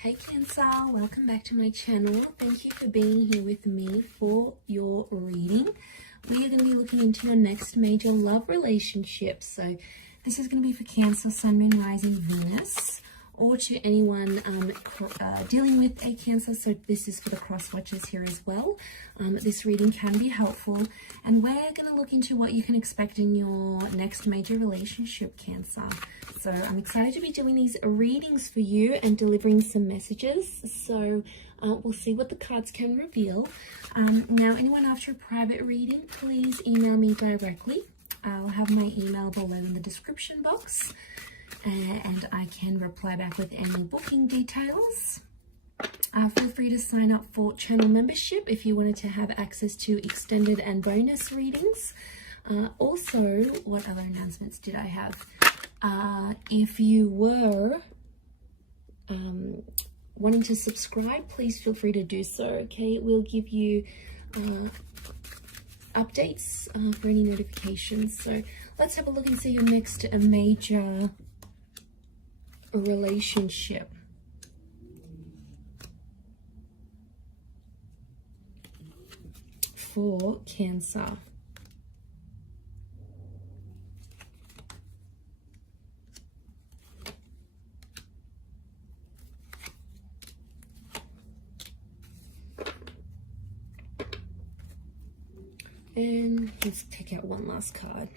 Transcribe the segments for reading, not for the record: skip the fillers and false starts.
Hey Cancer, welcome back to my channel. Thank you for being here with me for your reading. We are going to be looking into your next major love relationship. So this is going to be for Cancer, Sun, Moon, Rising, Venus, or to anyone dealing with a Cancer. So this is for the cross watchers here as well. This reading can be helpful, and we're going to look into what you can expect in your next major relationship, Cancer. So I'm excited to be doing these readings for you and delivering some messages. So we'll see what the cards can reveal. Now, anyone after a private reading, please email me directly. I'll have my email below in the description box, and I can reply back with any booking details. Feel free to sign up for channel membership if you wanted to have access to extended and bonus readings. Also, what other announcements did I have? If you were wanting to subscribe, please feel free to do so. Okay, it will give you updates for any notifications. So let's have a look and see your next major relationship. For Cancer. And let's take out one last card.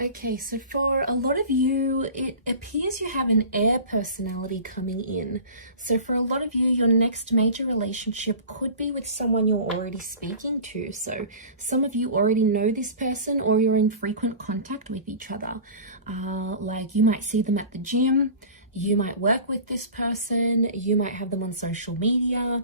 Okay, so for a lot of you, it appears you have an air personality coming in. So for a lot of you, your next major relationship could be with someone you're already speaking to. So some of you already know this person, or you're in frequent contact with each other. Like you might see them at the gym, you might work with this person, you might have them on social media.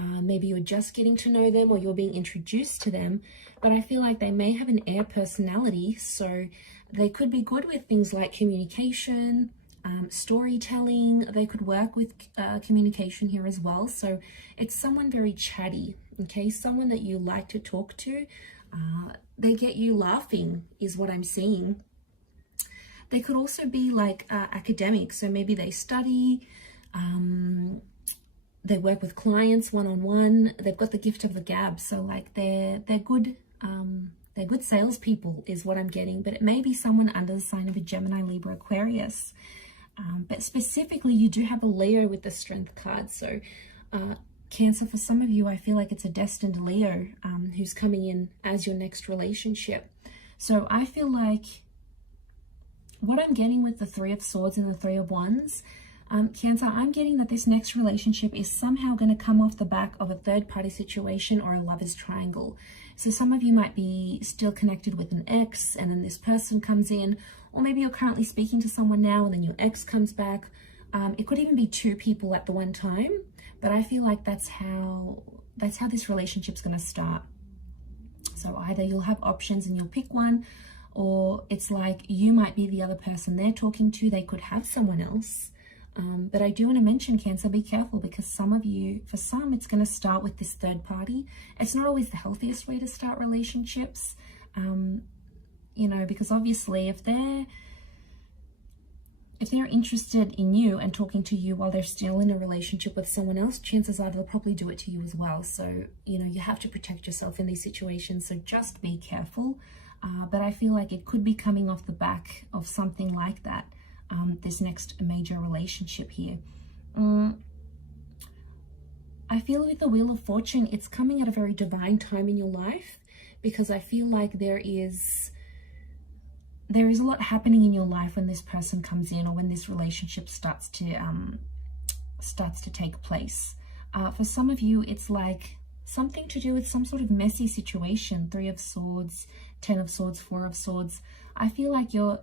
Maybe you're just getting to know them, or you're being introduced to them, but I feel like they may have an air personality, so they could be good with things like communication, storytelling. They could work with communication here as well. So it's someone very chatty, okay? Someone that you like to talk to. They get you laughing is what I'm seeing. They could also be like academic, so maybe they study, they work with clients one-on-one. They've got the gift of the gab, so like they're good salespeople is what I'm getting. But it may be someone under the sign of a Gemini, Libra, Aquarius. But specifically, you do have a Leo with the Strength card. So Cancer, for some of you, I feel like it's a destined Leo who's coming in as your next relationship. So I feel like what I'm getting with the Three of Swords and the Three of Wands, Cancer, I'm getting that this next relationship is somehow going to come off the back of a third-party situation or a lover's triangle. So some of you might be still connected with an ex, and then this person comes in, or maybe you're currently speaking to someone now and then your ex comes back. It could even be two people at the one time, but I feel like that's how this relationship's going to start. So either you'll have options and you'll pick one, or it's like you might be the other person they're talking to. They could have someone else. But I do want to mention, Cancer, be careful, because some of you, for some, it's going to start with this third party. It's not always the healthiest way to start relationships, you know, because obviously if they're interested in you and talking to you while they're still in a relationship with someone else, chances are they'll probably do it to you as well. So, you know, you have to protect yourself in these situations. So just be careful. But I feel like it could be coming off the back of something like that. This next major relationship here. I feel with the Wheel of Fortune, it's coming at a very divine time in your life, because I feel like there is a lot happening in your life when this person comes in, or when this relationship starts to take place. For some of you, it's like something to do with some sort of messy situation. Three of Swords, Ten of Swords, Four of Swords. I feel like you'll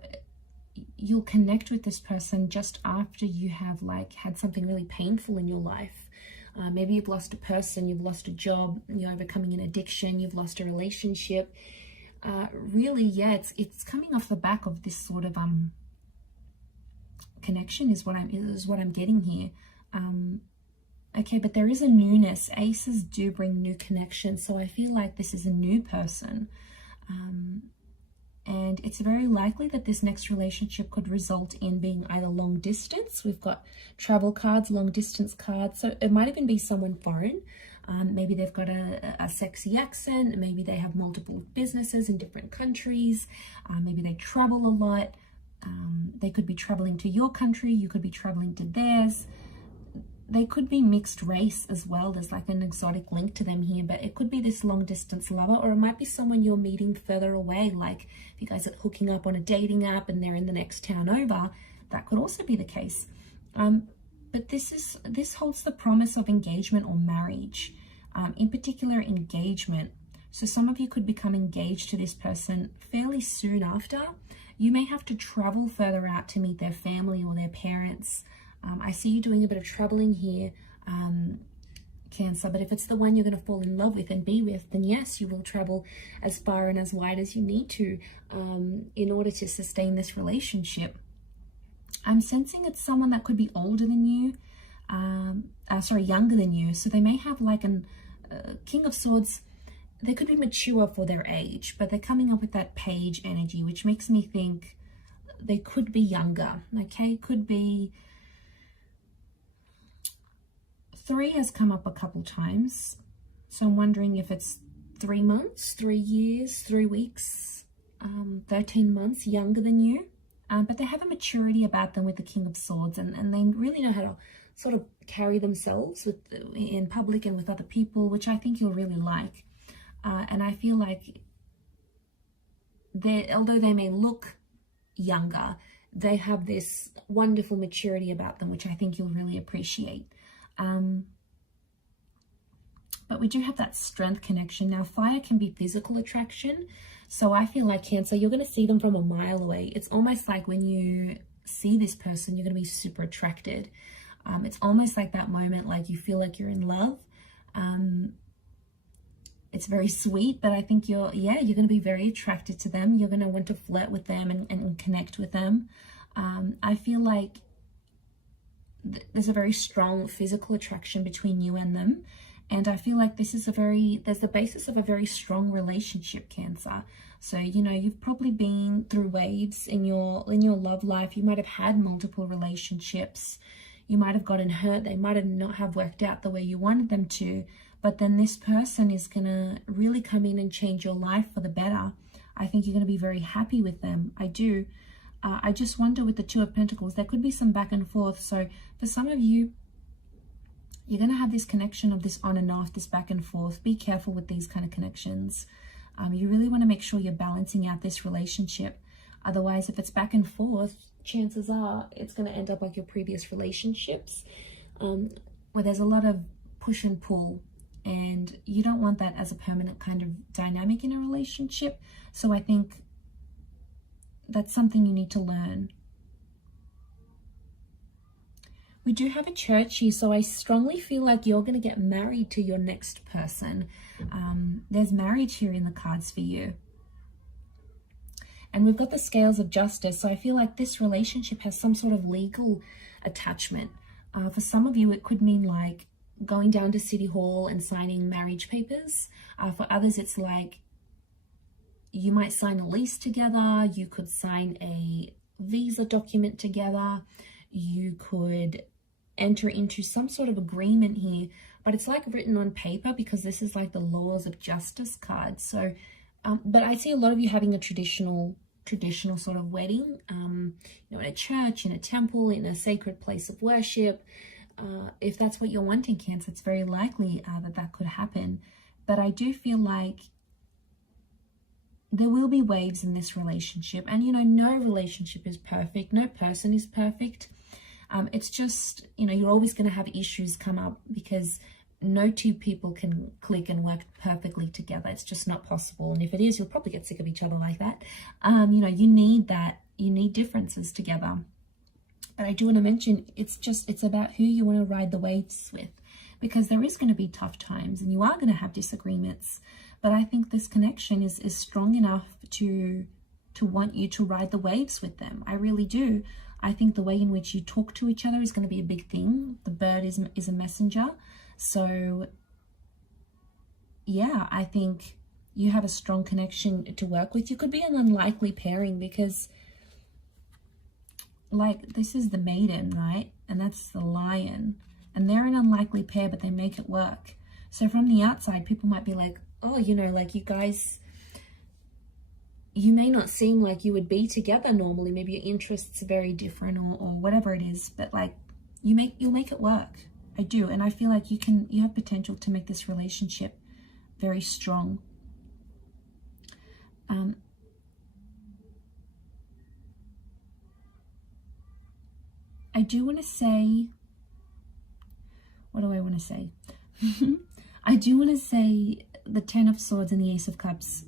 connect with this person just after you have like had something really painful in your life. Maybe you've lost a person, you've lost a job, you're overcoming an addiction, you've lost a relationship. Really, yeah, it's coming off the back of this sort of connection is what I'm getting here. Okay, but there is a newness. Aces do bring new connections, so I feel like this is a new person. And it's very likely that this next relationship could result in being either long distance. We've got travel cards, long distance cards. So it might even be someone foreign. Maybe they've got a sexy accent. Maybe they have multiple businesses in different countries. Maybe they travel a lot. They could be traveling to your country. You could be traveling to theirs. They could be mixed race as well. There's like an exotic link to them here, but it could be this long distance lover, or it might be someone you're meeting further away. Like if you guys are hooking up on a dating app and they're in the next town over, that could also be the case. But this holds the promise of engagement or marriage, in particular engagement. So some of you could become engaged to this person fairly soon after. You may have to travel further out to meet their family or their parents. I see you doing a bit of traveling here, Cancer, but if it's the one you're going to fall in love with and be with, then yes, you will travel as far and as wide as you need to in order to sustain this relationship. I'm sensing it's someone that could be older than you, younger than you. So they may have like an King of Swords. They could be mature for their age, but they're coming up with that page energy, which makes me think they could be younger, okay? Could be... 3 has come up a couple times, so I'm wondering if it's 3 months, 3 years, 3 weeks, 13 months younger than you. But they have a maturity about them with the King of Swords, and they really know how to sort of carry themselves in public and with other people, which I think you'll really like. And I feel like although they may look younger, they have this wonderful maturity about them, which I think you'll really appreciate. But we do have that strength connection. Now, fire can be physical attraction. So I feel like Cancer, you're going to see them from a mile away. It's almost like when you see this person, you're going to be super attracted. It's almost like that moment, like you feel like you're in love. It's very sweet, but I think you're going to be very attracted to them. You're going to want to flirt with them and connect with them. I feel like there's a very strong physical attraction between you and them. And I feel like this is there's the basis of a very strong relationship, Cancer. So, you know, you've probably been through waves in your love life. You might have had multiple relationships. You might have gotten hurt. They might not have worked out the way you wanted them to. But then this person is going to really come in and change your life for the better. I think you're going to be very happy with them. I do. I just wonder with the Two of Pentacles, there could be some back and forth. So for some of you, you're going to have this connection of this on and off, this back and forth. Be careful with these kind of connections. You really want to make sure you're balancing out this relationship. Otherwise, if it's back and forth, chances are it's going to end up like your previous relationships, where there's a lot of push and pull. And you don't want that as a permanent kind of dynamic in a relationship. So I think that's something you need to learn. We do have a Church here, so I strongly feel like you're going to get married to your next person. There's marriage here in the cards for you. And we've got the Scales of Justice, so I feel like this relationship has some sort of legal attachment. For some of you, it could mean like going down to City Hall and signing marriage papers. For others, it's like you might sign a lease together. You could sign a visa document together. You could enter into some sort of agreement here, but it's like written on paper because this is like the Laws of Justice card. So, but I see a lot of you having a traditional sort of wedding, you know, in a church, in a temple, in a sacred place of worship. If that's what you're wanting, Cancer, it's very likely that could happen. But I do feel like there will be waves in this relationship. And, you know, no relationship is perfect. No person is perfect. It's just, you know, you're always going to have issues come up because no two people can click and work perfectly together. It's just not possible. And if it is, you'll probably get sick of each other like that. You know, you need that. You need differences together. But I do want to mention, it's about who you want to ride the waves with, because there is going to be tough times and you are going to have disagreements. But I think this connection is strong enough to want you to ride the waves with them. I really do. I think the way in which you talk to each other is going to be a big thing. The bird is a messenger. So yeah, I think you have a strong connection to work with. You could be an unlikely pairing because, like, this is the maiden, right? And that's the lion. And they're an unlikely pair, but they make it work. So from the outside, people might be like, oh, you know, like, you guys, you may not seem like you would be together normally. Maybe your interests are very different or whatever it is. But, like, you'll make it work. I do. And I feel like you have potential to make this relationship very strong. I do want to say, what do I want to say? I do want to say the Ten of Swords and the Ace of Cups.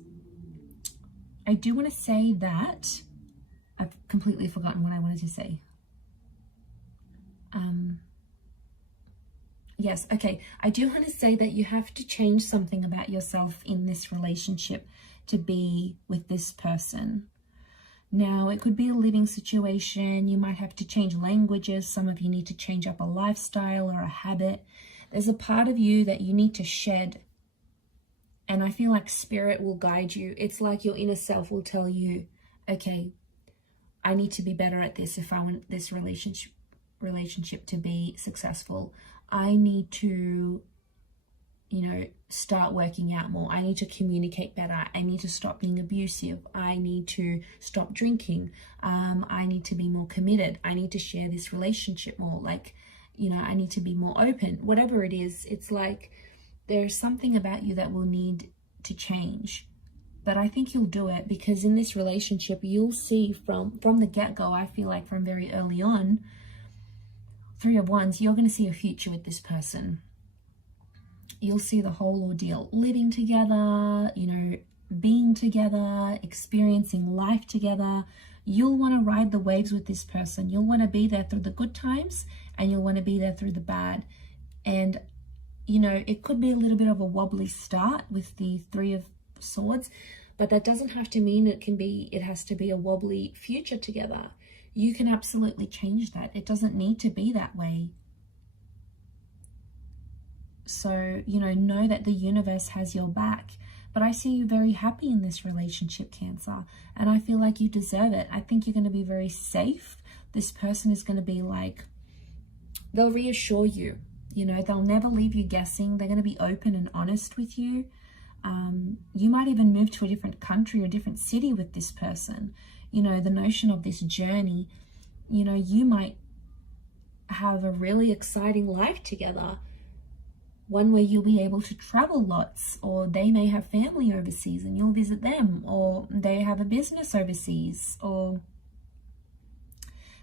I do want to say that I've completely forgotten what I wanted to say. Yes, okay. I do want to say that you have to change something about yourself in this relationship to be with this person. Now, it could be a living situation. You might have to change languages. Some of you need to change up a lifestyle or a habit. There's a part of you that you need to shed. And I feel like spirit will guide you. It's like your inner self will tell you, okay, I need to be better at this if I want this relationship to be successful. I need to, you know, start working out more. I need to communicate better. I need to stop being abusive. I need to stop drinking. I need to be more committed. I need to share this relationship more. Like, you know, I need to be more open. Whatever it is, it's like there's something about you that will need to change. But I think you'll do it, because in this relationship, you'll see from the get-go, I feel like from very early on, Three of Wands, you're going to see a future with this person. You'll see the whole ordeal, living together, you know, being together, experiencing life together. You'll want to ride the waves with this person. You'll want to be there through the good times, and you'll want to be there through the bad. And, you know, it could be a little bit of a wobbly start with the Three of Swords, but that doesn't have to mean it has to be a wobbly future together. You can absolutely change that. It doesn't need to be that way. So, you know that the universe has your back. But I see you very happy in this relationship, Cancer. And I feel like you deserve it. I think you're going to be very safe. This person is going to be like, they'll reassure you. You know, they'll never leave you guessing. They're going to be open and honest with you. You might even move to a different country or a different city with this person. You know, the notion of this journey, you know, you might have a really exciting life together. One where you'll be able to travel lots, or they may have family overseas and you'll visit them, or they have a business overseas, or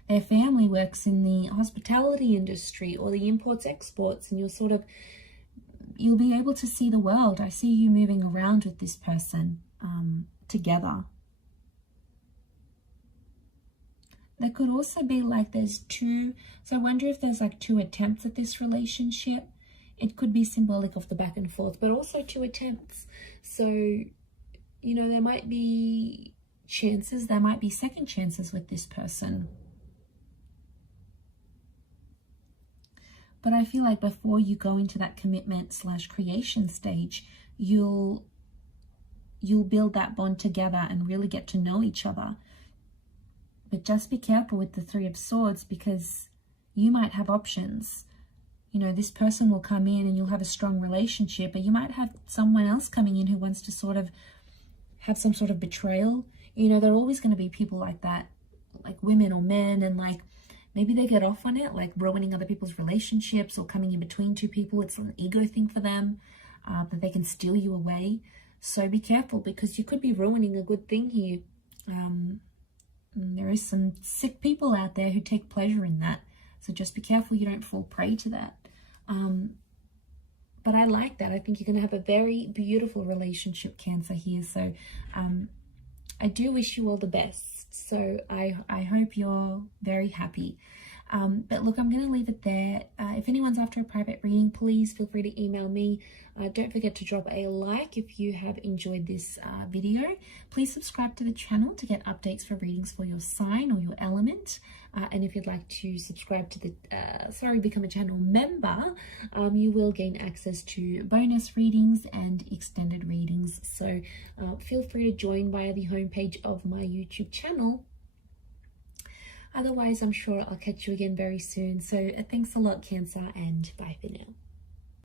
their family works in the hospitality industry or the imports exports, and you'll be able to see the world. I see you moving around with this person together. There could also be like there's two, so I wonder if there's like two attempts at this relationship. It could be symbolic of the back and forth, but also two attempts. So, you know, there might be chances, there might be second chances with this person. But I feel like before you go into that commitment / creation stage, you'll build that bond together and really get to know each other. But just be careful with the Three of Swords, because you might have options. You know, this person will come in and you'll have a strong relationship, but you might have someone else coming in who wants to sort of have some sort of betrayal. You know, there are always going to be people like that, like women or men, and like maybe they get off on it, like ruining other people's relationships or coming in between two people. It's an ego thing for them, that they can steal you away. So be careful, because you could be ruining a good thing here. There is some sick people out there who take pleasure in that. So just be careful you don't fall prey to that. But I like that. I think you're going to have a very beautiful relationship, Cancer, here. So I do wish you all the best. So I hope you're very happy. But look, I'm going to leave it there. If anyone's after a private reading, please feel free to email me. Don't forget to drop a like if you have enjoyed this video. Please subscribe to the channel to get updates for readings for your sign or your element. And if you'd like to subscribe to the, become a channel member, you will gain access to bonus readings and extended readings. So feel free to join via the homepage of my YouTube channel. Otherwise, I'm sure I'll catch you again very soon. So thanks a lot, Cancer, and bye for now.